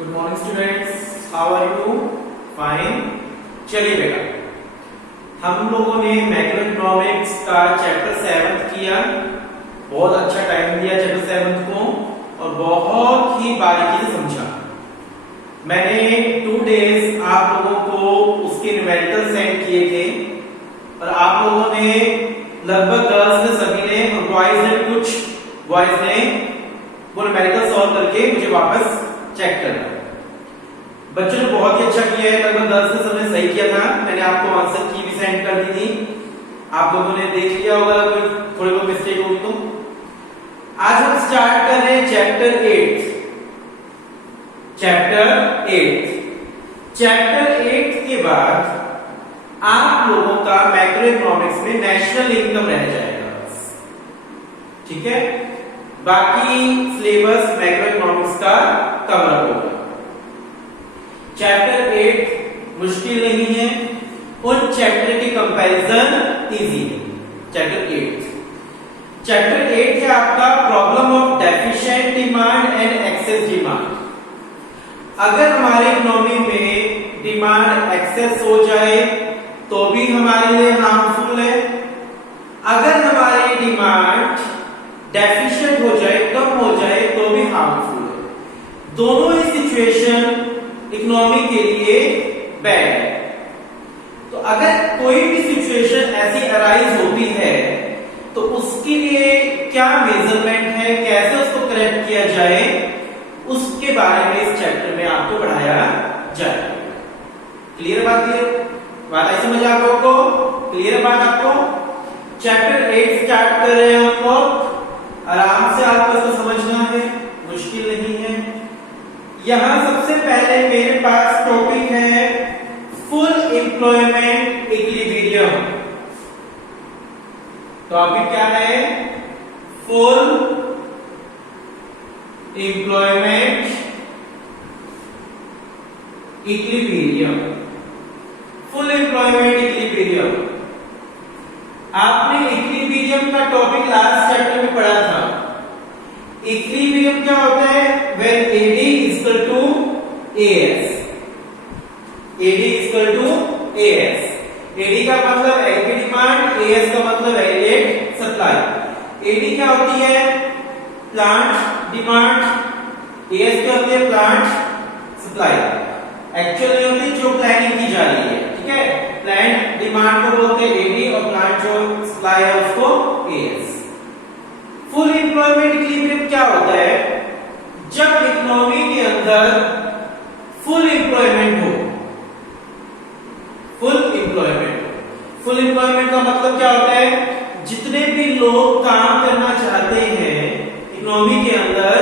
Good morning students, how are you? Fine. चलिए बेटा, हम लोगों ने मैक्रो इकोनॉमिक्स का चैप्टर 7 किया। बहुत अच्छा टाइम दिया चैप्टर 7 को और बहुत ही बारीकी से समझा। मैंने 2 डेज आप लोगों को उसके न्यूमेरिकल सेंड किए थे और आप लोगों ने लगभग गर्ल्स ने सभी ने और बॉयज ने कुछ बॉयज ने वो न्यूमेरिकल सॉल्व करके मुझे वापस चेक करना। बच्चों ने बहुत ही अच्छा किया है, लगभग 10 ने सबने सही किया था। मैंने आपको आंसर की भी सेंड कर दी थी, आप लोगों ने देख लिया होगा। अगर थोड़ी बहुत मिस्टेक होगी तो आज हम स्टार्ट कर रहे हैं चैप्टर 8। चैप्टर 8 के बाद आप लोगों का मैक्रो इकोनॉमिक्स में नेशनल इनकम रह जाएगा, ठीक है। बाकी सिलेबस मैक्रो इकोनॉमिक्स का कवर होगा। चैप्टर 8 मुश्किल नहीं है, उन चैप्टर की कंपैरिजन इजी है। चैप्टर 8 है आपका problem of deficient demand and excess demand. अगर हमारे इकोनॉमी में डिमांड एक्सेस हो जाए तो भी हमारे लिए हार्मफुल है, अगर हमारी डिमांड डेफिशिएंट हो जाए, कम हो जाए तो भी हार्मफुल है। दोनों ही सिचुएशन इकोनॉमी के लिए बैड है। तो अगर कोई भी सिचुएशन ऐसी अराइज होती है तो उसके लिए क्या मेजरमेंट है, कैसे उसको करेक्ट किया जाए, उसके बारे में इस चैप्टर में आपको पढ़ाया जाएगा। क्लियर बात? बात आई समझ आप लोगों को? क्लियर बात आपको? चैप्टर 8 स्टार्ट कर रहे हैं हम लोग। आराम से आपको इसको समझना है, मुश्किल नहीं है। यहां सबसे पहले मेरे पास टॉपिक है फुल एम्प्लॉयमेंट इक्विलिब्रियम। टॉपिक क्या है? Full employment equilibrium. Full employment equilibrium, आपने इक्विलिब्रियम का टॉपिक लास्ट चैप्टर में पढ़ा था। इक्विलिब्रियम क्या होता है? When AD is equal to AS, AD is equal to AS। AD का मतलब है एग्रीगेट डिमांड, AS का मतलब है एग्रीगेट सप्लाई। AD क्या होती है? प्लांट डिमांड, AS क्या होती है? Plant supply. एक्चुअली होती जो प्लानिंग की जा रही है, ठीक है। प्लांट डिमांड को बोलते हैं AD और प्लांट जो सप्लाई है उसको AS। फुल एम्प्लॉयमेंट इक्विलिब्रियम क्या होता है? जब इकोनॉमी के अंदर फुल एम्प्लॉयमेंट हो। फुल एम्प्लॉयमेंट का मतलब क्या होता है? जितने भी लोग काम करना चाहते हैं इकोनॉमी के अंदर,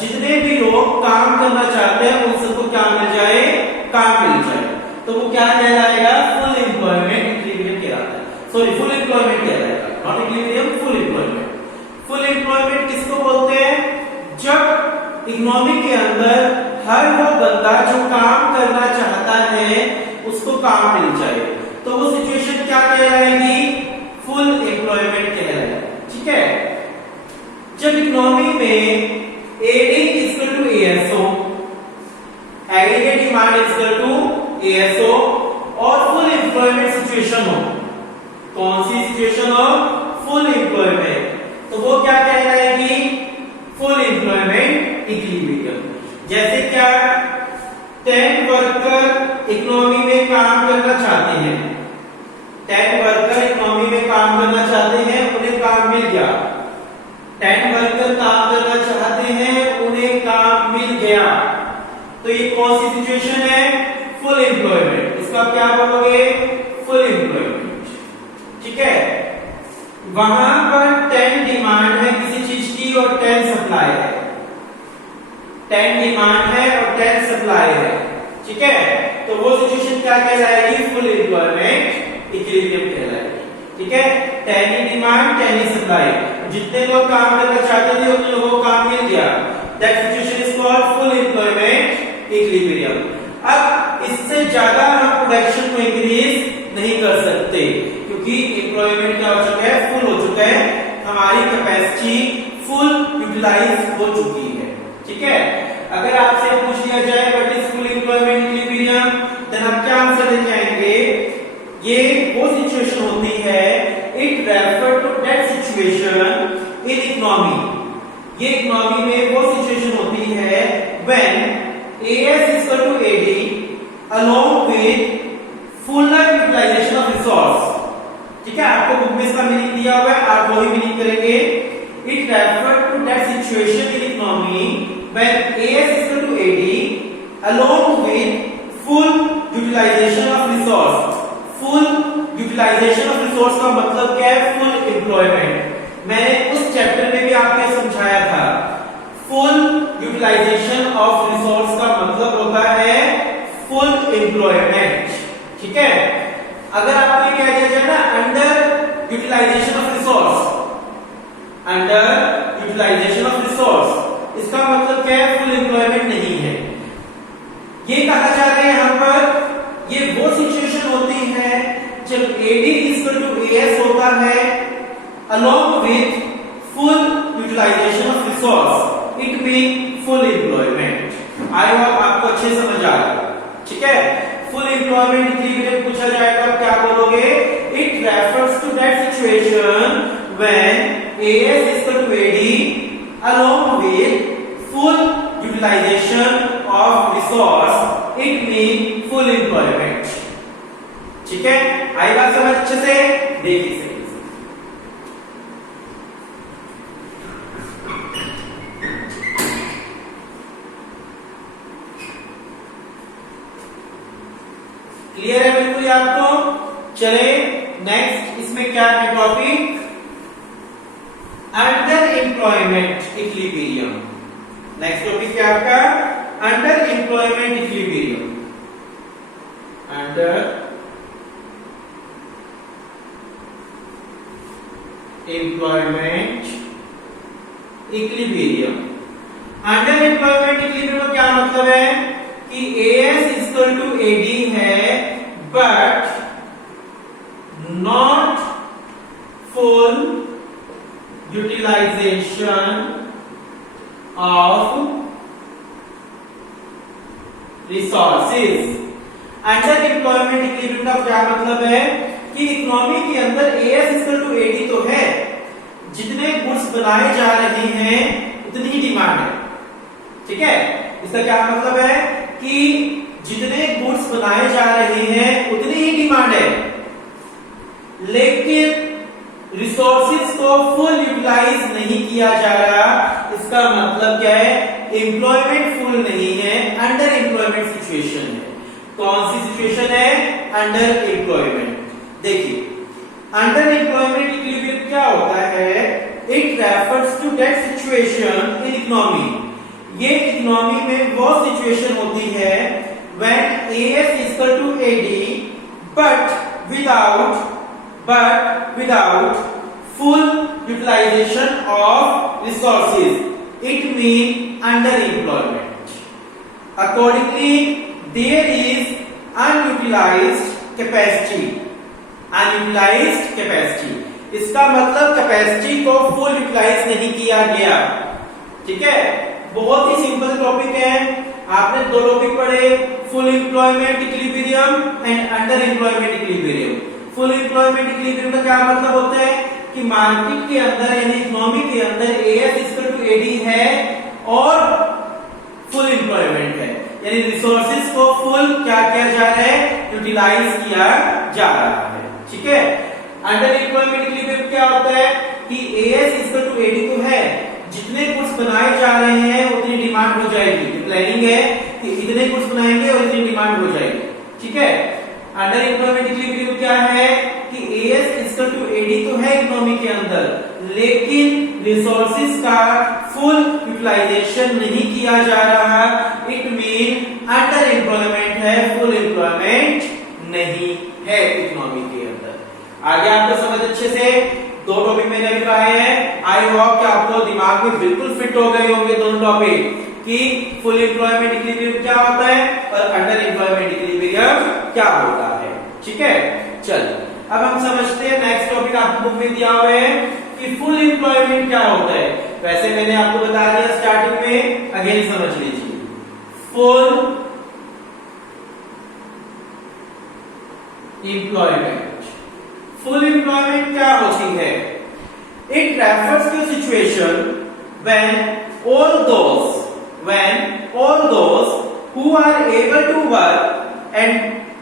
जितने भी लोग काम करना चाहते हैं उन सबको क्या मिल जाए? काम मिल जाए। तो वो क्या कहलाएगा? फुल एम्प्लॉयमेंट इक्विलिब्रियम कहलाता है। सॉरी, फुल एम्प्लॉयमेंट कहलाएगा, not equilibrium, full employment. Full employment किसको बोलते हैं? जब इकोनॉमी के अंदर हर वो बंदा जो काम करना चाहता है उसको काम मिल जाए, तो वो सिचुएशन क्या कहलाएगी? फुल एम्प्लॉयमेंट कहलाएगी, ठीक है। जब इकोनॉमी में AD इक्वल टू AS हो, aggregate demand equal to AS हो और फुल एम्प्लॉयमेंट सिचुएशन हो, कौन सी सिचुएशन हो? फुल एम्प्लॉयमेंट, तो वो क्या कहलाएगी? Full employment equilibrium. जैसे क्या 10 वर्कर इकोनॉमी में काम करना चाहते हैं, 10 वर्कर इकोनॉमी में काम करना चाहते हैं, उन्हें काम मिल गया। 10 वर्कर काम करना चाहते हैं, उन्हें काम मिल गया, तो ये कौन सी सिचुएशन है? Full employment. इसका क्या बोलोगे? फुल एम्प्लॉयमेंट, ठीक है। वहां पर 10 डिमांड है किसी चीज की और 10 सप्लाई है। 10 डिमांड है और 10 सप्लाई है, ठीक है। तो वो सिचुएशन क्या कहलाएगी? फुल एम्प्लॉयमेंट इक्विलिब्रियम कहलाएगी, ठीक है। 10 ही डिमांड, 10 ही सप्लाई, जितने लोग काम करना चाहते थे उतने लोगों को काम मिल गया। That situation is called full employment equilibrium. अब इससे ज्यादा हम प्रोडक्शन को इंक्रीज नहीं कर सकते क्योंकि एम्प्लॉयमेंट क्या हो चुका है? फुल हो चुका है, हमारी कैपेसिटी फुल यूटिलाइज हो चुकी है, ठीक है। अगर आपसे पूछ लिया जाए when AS is equal to AD along with full utilization of resource. full utilization of resource का मतलब क्या है? full employment। मैंने उस चैप्टर में भी आपको समझाया था, full utilization of resource का मतलब होता है full employment। ठीक है, अगर आपको ये कह दिया जाए ना under utilization of resource, under utilization of resource, इसका मतलब क्या है? फुल एम्प्लॉयमेंट नहीं है। ये कहा जा रहा है यहां पर, ये वो सिचुएशन होती है जब AD इक्वल टू AS होता है along with full utilization of resource, it means full employment। I hope आपको अच्छे समझ आ रहा है। ठीक है, फुल एम्प्लॉयमेंट इक्विलिब्रियम पूछा जाएगा, आप क्या बोलोगे? It refers to that situation when AS is equal to AD along with full utilization of resource, it means full employment। ठीक है, आई बात समझ अच्छे से? देखिए क्लियर है बिल्कुल आपको? चले नेक्स्ट, इसमें क्या है topic? Under employment equilibrium. Next topic क्या आपका? Under employment equilibrium. Under employment equilibrium. Under employment equilibrium का क्या मतलब है कि AS इक्वल टू AD है but not full utilization of resources. Under employment equilibrium का क्या मतलब है कि इकोनॉमी के अंदर AS इक्वल टू AD तो है, जितने गुड्स बनाए जा रहे हैं उतनी ही डिमांड है। ठीक है, इसका क्या मतलब है कि जितने गुड्स बनाए जा रहे हैं उतनी ही डिमांड है, लेकिन रिसोर्सेज को फुल यूटिलाइज नहीं किया जा रहा। इसका मतलब क्या है? एम्प्लॉयमेंट फुल नहीं है, अंडर एम्प्लॉयमेंट सिचुएशन है। कौन सी सिचुएशन है? Under employment. देखिए, अंडर एम्प्लॉयमेंट इक्विलिब्रियम क्या होता है? It refers to that situation in economy. ये इकोनॉमी में वो सिचुएशन होती है when AS is equal to AD but without full utilization of resources, it means underemployment। Accordingly, there is unutilized capacity। इसका मतलब कैपेसिटी को फुल यूटिलाइज नहीं किया गया। ठीक है, बहुत ही सिंपल टॉपिक है। आपने दो टॉपिक पढ़े, full employment equilibrium and under employment equilibrium. Full employment equilibrium का क्या मतलब होता है कि मार्केट के अंदर यानी इकोनॉमी के अंदर AS इक्वल टू AD है और फुल एम्प्लॉयमेंट है, यानी रिसोर्सेज को फुल क्या किया जा रहा है? यूटिलाइज किया जा रहा है। ठीक है, अंडर एम्प्लॉयमेंट इक्विलिब्रियम क्या होता है कि AS इक्वल टू AD तो है, जितने गुड्स बनाए जा रहे हैं उतनी डिमांड हो जाएगी। प्लानिंग है कि इतने गुड्स बनाएंगे और इतनी डिमांड हो जाएगी। ठीक है, अंडर इकोनॉमिक इक्विलिब्रियम क्या है कि AS इक्वल टू AD तो है इकोनॉमी के अंदर, लेकिन रिसोर्सेज का फुल यूटिलाइजेशन नहीं किया जा रहा। इट मीन अंडर एम्प्लॉयमेंट है, फुल एम्प्लॉयमेंट नहीं है इकोनॉमी के अंदर। आगे आपको समझ अच्छे से? दो टॉपिक मैंने अभी पढ़ाए हैं। आई होप कि आपको दिमाग में बिल्कुल फिट हो गए होंगे दोनों टॉपिक कि फुल एम्प्लॉयमेंट इक्विलिब्रियम क्या होता है और अंडर एम्प्लॉयमेंट इक्विलिब्रियम क्या होता है। ठीक है, चलो अब हम समझते हैं नेक्स्ट टॉपिक आपको बुक में दिया हुआ है कि फुल एम्प्लॉयमेंट क्या होता है। वैसे मैंने आपको बता दिया स्टार्टिंग में, अगेन समझ लीजिए। फुल एम्प्लॉयमेंट, फुल एम्प्लॉयमेंट क्या होती है? It refers to situation when all those who are able to work and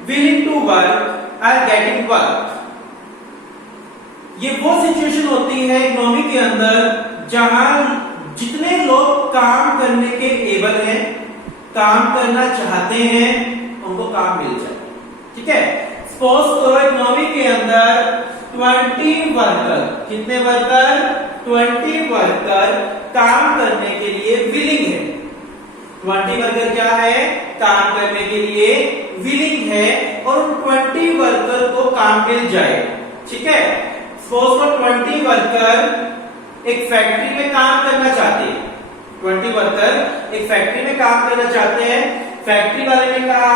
willing to work are getting work। ये वो सिचुएशन होती है इकोनॉमी के अंदर जहां जितने जितने लोग काम करने के एबल हैं, काम करना चाहते हैं, उनको काम मिल जाए। ठीक है, सपोज करो इकोनॉमी के अंदर 20 वर्कर, कितने वर्कर? 20 वर्कर काम करने के लिए विलिंग है। 20 वर्कर क्या है? काम करने के लिए विलिंग है और उन 20 वर्कर को काम मिल जाए। ठीक है, सपोज करो 20 वर्कर एक फैक्ट्री में काम करना चाहते हैं। 20 वर्कर एक फैक्ट्री में काम करना चाहते हैं। फैक्ट्री वाले ने कहा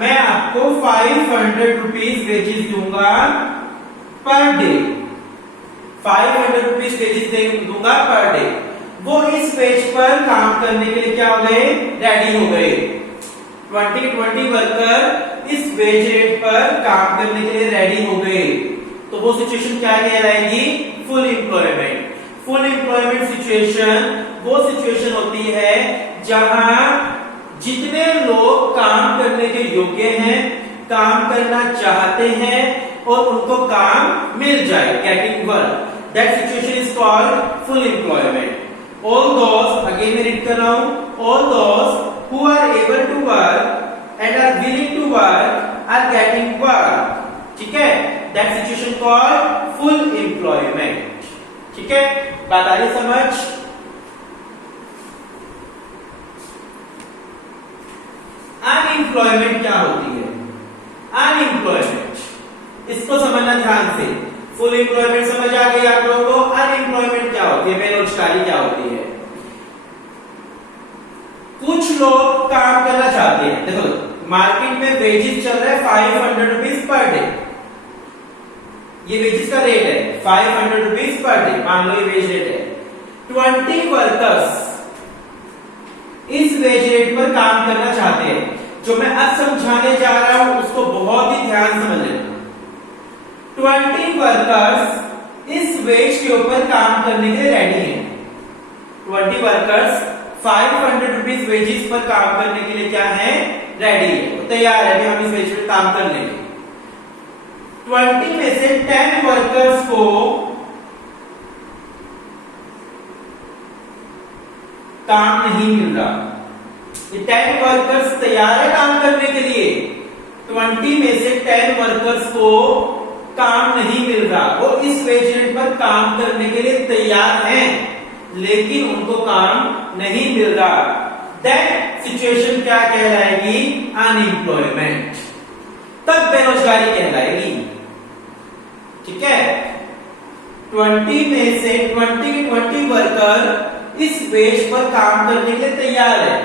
मैं आपको 500 रुपीज वेजेस दूंगा पर डे, 500 रुपीज वेजेस दूंगा पर डे। वो इस वेज पर काम करने के लिए क्या हो गए? रेडी हो गए। 20 वर्कर इस वेज रेट पर काम करने के लिए रेडी हो गए। तो वो सिचुएशन क्या कहलाएगी? Full employment. Full employment situation वो सिचुएशन होती है जहां जितने लोग काम करने के योग्य हैं, काम करना चाहते हैं और उनको काम मिल जाए, getting work. That situation is called full employment. All those, again मैं read कर रहा हूं, all those who are able to work and are willing to work are getting work. ठीक है, that situation called full employment. ठीक है, बात आ रही समझ? अनएम्प्लॉयमेंट क्या होती है? अनएम्प्लॉयमेंट इसको समझना ध्यान से। फुल एम्प्लॉयमेंट समझ आ गई आप लोगों को? अनएम्प्लॉयमेंट क्या होती है? बेरोजगारी क्या होती है? कुछ लोग काम करना चाहते हैं, देखो मार्केट में वेजेस चल रहा है 500 रुपीज पर डे, ये वेजेस का रेट है 500 रुपीज पर डे, मान लो ये वेज रेट है। 20 वर्कर्स इस वेज रेट पर काम करना चाहते हैं। जो मैं अब समझाने जा रहा हूं उसको बहुत ही ध्यान समझ लेना। 20 वर्कर्स इस वेज के ऊपर काम करने के लिए रेडी हैं। 20 वर्कर्स 500 रुपीज वेजेस पर काम करने के लिए क्या है? रेडी है, तो तैयार है कि हम इस वेज पर काम कर लेंगे। 20 में से 10 वर्कर्स को काम नहीं मिल रहा। ये 10 वर्कर्स तैयार है काम करने के लिए। 20 में से 10 वर्कर्स को काम नहीं मिल रहा, वो इस वेज रेट पर काम करने के लिए तैयार हैं, लेकिन उनको काम नहीं मिल रहा। दैट सिचुएशन क्या कहलाएगी? अनएम्प्लॉयमेंट। तब बेरोजगारी कहलाएगी। ठीक है, 20 में से 20 वर्कर इस वेज पर काम करने के लिए तैयार है,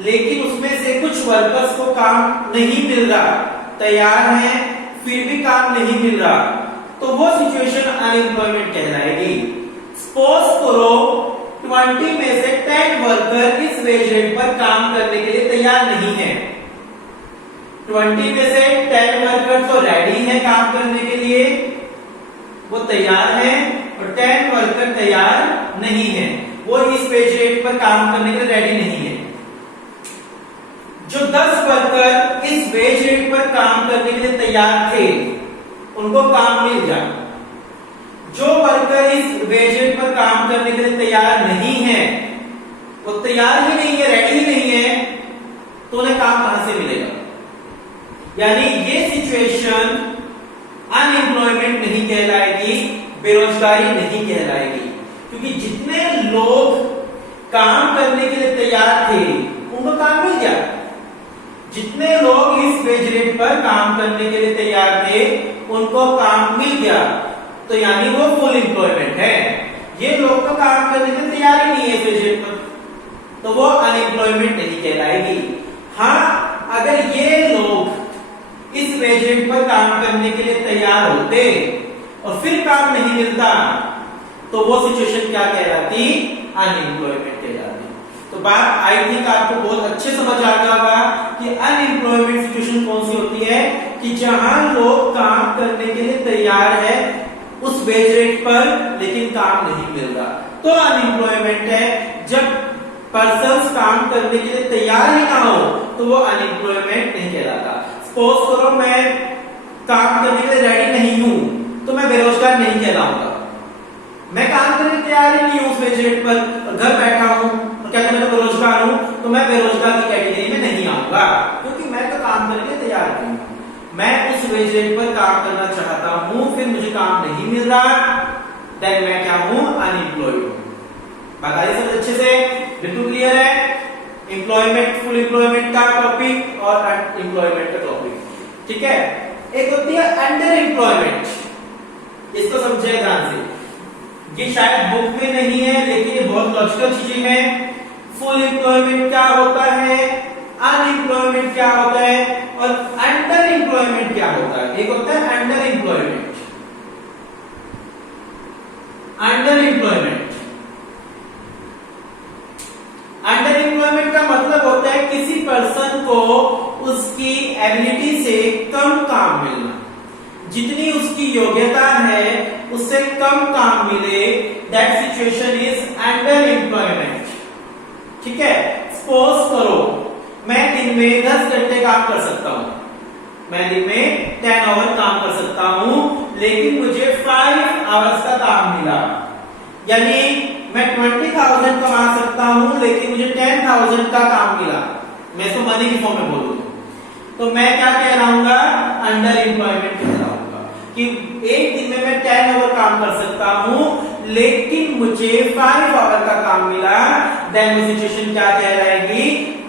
लेकिन उसमें से कुछ वर्कर्स को काम नहीं मिल रहा। तैयार हैं फिर भी काम नहीं मिल रहा, तो वो सिचुएशन अनएम्प्लॉयमेंट कहलाएगी। सपोज करो 20 में से 10 वर्कर इस वेज रेट पर काम करने के लिए तैयार नहीं है। 20 में से 10 वर्कर तो रेडी है काम करने के लिए, वो तैयार है, और 10 वर्कर तैयार नहीं है, वो इस वेज रेट पर काम करने के लिए रेडी नहीं है। जो 10 वर्कर इस वेज रेट पर काम करने के लिए तैयार थे, उनको काम मिल जाए। जो वर्कर इस वेज रेट पर काम करने के लिए तैयार नहीं है, वो तैयार ही नहीं है, रेडी ही नहीं है, तो उन्हें काम कहां से मिलेगा? यानी ये सिचुएशन अनएम्प्लॉयमेंट नहीं कहलाएगी, बेरोजगारी नहीं कहलाएगी, क्योंकि जितने लोग काम करने के लिए तैयार थे उनको काम मिल गया। जितने लोग इस वेज रेट पर काम करने के लिए तैयार थे उनको काम मिल गया, तो यानी वो फुल एम्प्लॉयमेंट है। ये लोग तो काम करने के लिए तैयार ही नहीं है इस वेज रेट पर, तो वो अनएम्प्लॉयमेंट नहीं कहलाएगी। हाँ, अगर ये लोग इस वेज रेट पर काम करने के लिए तैयार होते और फिर काम नहीं मिलता, तो वो सिचुएशन क्या कहलाती? अनएम्प्लॉयमेंट कहलाती। तो बात आई थिंक आपको बहुत अच्छे समझ आ गया होगा कि अनएम्प्लॉयमेंट सिचुएशन कौन सी होती है, कि जहां लोग काम करने के लिए तैयार है उस वेज रेट पर, लेकिन काम नहीं मिल रहा, तो अनएम्प्लॉयमेंट है। जब पर्सन्स काम करने के लिए तैयार ही ना हो, तो वो अनएम्प्लॉयमेंट नहीं कहलाता। सपोज करो मैं काम करने के लिए रेडी नहीं हूं, तो मैं बेरोजगार नहीं कहलाऊंगा। मैं काम करने को तैयार ही नहीं हूं उस वेज रेट पर, और घर बैठा हूं और क्या मैं तो बेरोजगार हूं, तो मैं बेरोजगार की कैटेगरी में नहीं आऊंगा, क्योंकि मैं तो काम करने के लिए तैयार नहीं हूं। मैं उस वेज रेट पर काम करना चाहता हूं, फिर मुझे काम नहीं मिल रहा, देन मैं क्या हूं, अनएम्प्लॉयड हूं। बात आ रही सब अच्छे से, बिल्कुल क्लियर है। एम्प्लॉयमेंट, फुल एम्प्लॉयमेंट का टॉपिक और अनएम्प्लॉयमेंट का टॉपिक, ठीक है। एक होती है अंडर एम्प्लॉयमेंट, इसको समझिए ध्यान से, ये शायद बुक में नहीं है लेकिन ये बहुत लॉजिकल चीजें हैं। फुल एम्प्लॉयमेंट क्या होता है, अनएम्प्लॉयमेंट क्या होता है, और अंडर एम्प्लॉयमेंट क्या होता है। एक होता है under employment, under employment, under employment का मतलब होता है किसी पर्सन को उसकी एबिलिटी से कम काम मिलना, जितनी उसकी योग्यता है उससे कम काम मिले, that situation is under employment, ठीक है। सपोज करो मैं दिन में 10 घंटे काम कर सकता हूं, मैं दिन में 10 आवर काम कर सकता हूं, लेकिन मुझे 5 आवर्स का काम मिला, यानी मैं 20,000 कमा सकता हूं लेकिन मुझे 10,000 का काम मिला, मैं इसको मनी की फॉर्म में बोलूं तो मैं क्या कहलाऊंगा, अंडर एम्प्लॉयमेंट कहलाऊंगा, कि एक दिन में मैं 10 आवर काम कर सकता हूं लेकिन मुझे 5 आवर का काम मिला, देन वो सिचुएशन क्या कहलाएगी,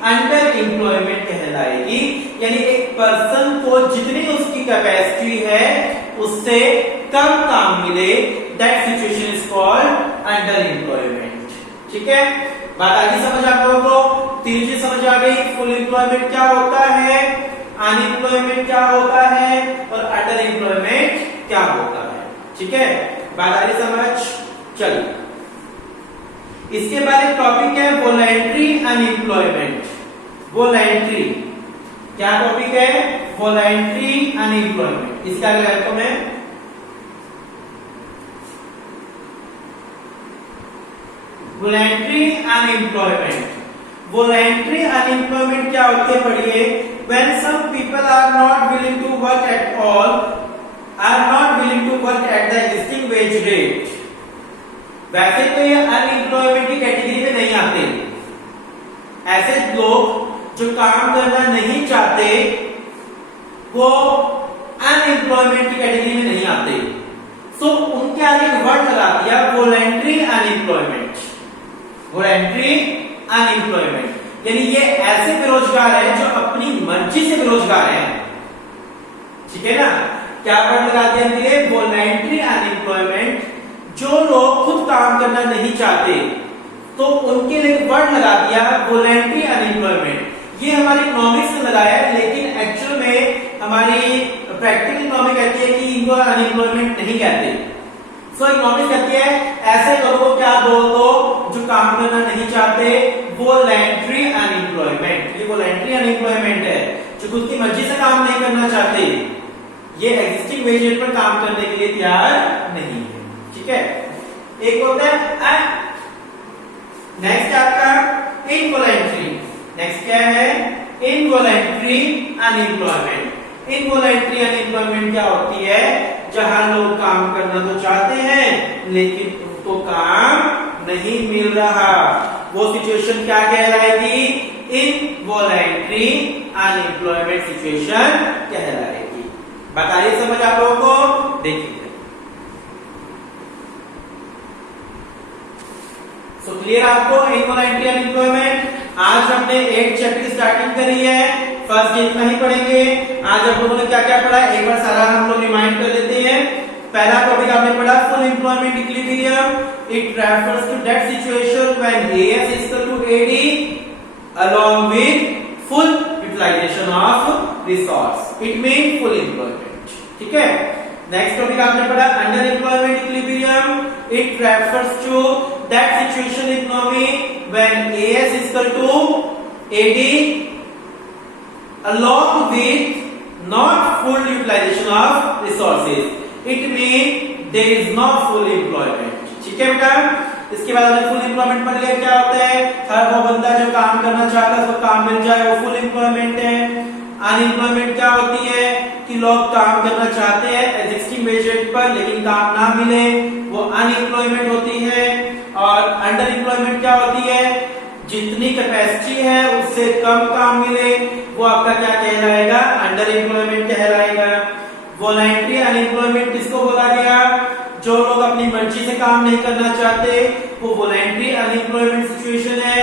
अंडर एम्प्लॉयमेंट कहलाएगी। यानी एक पर्सन को जितनी उसकी कैपेसिटी है उससे कम काम मिले, that situation is called under employment, ठीक है। बात आगे समझ आप लोगों को, तीन चीज समझ आ गई, फुल एम्प्लॉयमेंट क्या होता है, अनएम्प्लॉयमेंट क्या होता है, और अंडर एम्प्लॉयमेंट क्या होता है, ठीक है। बात आ रही समझ, चलिए इसके बाद एक टॉपिक है वॉलंटरी अनएम्प्लॉयमेंट। वॉलंटरी क्या टॉपिक है, वॉलंटरी अनएम्प्लॉयमेंट, इसका अगर आपको मैं वॉलंटरी अनएम्प्लॉयमेंट, वॉलंटरी अनएम्प्लॉयमेंट क्या होते हैं पढ़िए, when some people are not willing to work at all, are not willing to work at the existing wage rate। वैसे तो ये अनएम्प्लॉयमेंट की कैटेगरी में नहीं आते, ऐसे लोग जो काम करना नहीं चाहते वो अनएम्प्लॉयमेंट की कैटेगरी में नहीं आते, सो उनके आगे वर्ड लगा दिया वॉलंटरी अनएम्प्लॉयमेंट, वॉलंटरी अनएम्प्लॉयमेंट, यानी ये ऐसे बेरोजगार है जो अपनी मर्जी से बेरोजगार है, ठीक है ना। क्या वर्ड लगा दिया दिए, वॉलंटरी अनएम्प्लॉयमेंट, जो लोग खुद काम करना नहीं चाहते तो उनके लिए वर्ड लगा दिया वॉलंटरी अनएम्प्लॉयमेंट। ये हमारी इकोनॉमिक्स में लगाया है, लेकिन एक्चुअल में हमारी प्रैक्टिकल इकोनॉमी कहती है कि इनको अनएम्प्लॉयमेंट नहीं कहते। सो इकोनॉमिक्स कहती है ऐसे लोगों को क्या बोल दो जो काम करना नहीं चाहते, वॉलंटरी अनएम्प्लॉयमेंट। ये वॉलंटरी अनएम्प्लॉयमेंट है, जो खुद की मर्जी से काम नहीं करना चाहते, ये एग्जिस्टिंग वेज रेट पर काम करने के लिए तैयार नहीं है, ठीक है। एक होता है नेक्स्ट आपका इनवॉलंटरी, नेक्स्ट क्या है, इनवॉलंटरी अनएम्प्लॉयमेंट। इनवॉलंटरी अनएम्प्लॉयमेंट क्या होती है, जहां लोग काम करना तो चाहते हैं लेकिन उनको काम नहीं मिल रहा, वो सिचुएशन क्या कहलाएगी, इनवॉलंटरी अनएम्प्लॉयमेंट सिचुएशन कहलाएगी। बताइए समझ आप लोगों को, देखिए सो क्लियर आपको इनवॉलंटरी अनएम्प्लॉयमेंट। आज हमने एक चैप्टर की स्टार्टिंग करी है, फर्स्ट इतना ही पढ़ेंगे। आज आप लोगों ने क्या क्या पढ़ा एक बार सारा हम लोग रिमाइंड कर लेते हैं। पहला टॉपिक आपने पढ़ा full employment equilibrium, it refers to that situation when AS is equal to AD along with full utilization of resource, it means full employment, ठीक है। नेक्स्ट टॉपिक आपने पढ़ा under employment equilibrium, it refers to that situation in economy when AS is equal to AD along with not full utilization of resources, it means there is not full employment, ठीक है बेटा। इसके बाद हमने full employment पढ़ लिया, क्या होता है, हर वो बंदा जो काम करना चाहता है उसको काम मिल जाए, वो फुल एम्प्लॉयमेंट है। अनएम्प्लॉयमेंट क्या होती है कि लोग काम करना चाहते हैं एग्जिस्टिंग वेज रेट पर लेकिन काम ना मिले, वो अनएम्प्लॉयमेंट होती है। और अंडर एम्प्लॉयमेंट क्या होती है, जितनी कैपेसिटी है उससे कम काम मिले, वो आपका क्या कहलाएगा, अंडर एम्प्लॉयमेंट कहलाएगा। वॉलंटरी अनएम्प्लॉयमेंट किसको बोला गया, जो लोग अपनी मर्जी से काम नहीं करना चाहते, वो वॉलंटरी अनएम्प्लॉयमेंट सिचुएशन है।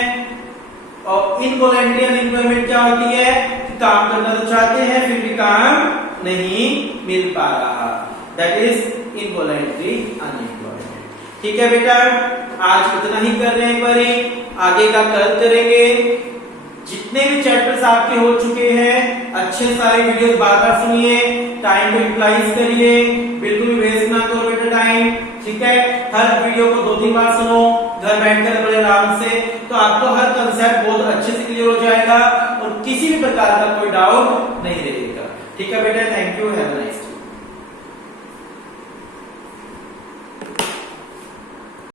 और इनवॉलंटरी अनएम्प्लॉयमेंट क्या होती है कि काम करना तो चाहते हैं फिर भी काम नहीं मिल पा रहा, दैट इज इनवॉलंटरी अनएम्प्लॉयमेंट। ठीक है बेटा, आज इतना ही कर रहे हैं, एक बारी आगे का कल करेंगे। जितने भी चैप्टर्स आपके हो चुके हैं अच्छे सारे वीडियोस बार बार सुनिए, टाइम को यूटिलाइज करिए, बिल्कुल भी वेस्ट ना करो बेटा टाइम। ठीक है, हर वीडियो को 2-3 बार सुनो घर बैठकर बड़े आराम से, तो आपको हर कंसेप्ट बहुत अच्छे से क्लियर हो जाएगा और किसी भी प्रकार का कोई डाउट नहीं रहेगा। ठीक है बेटा, thank you, have a nice day.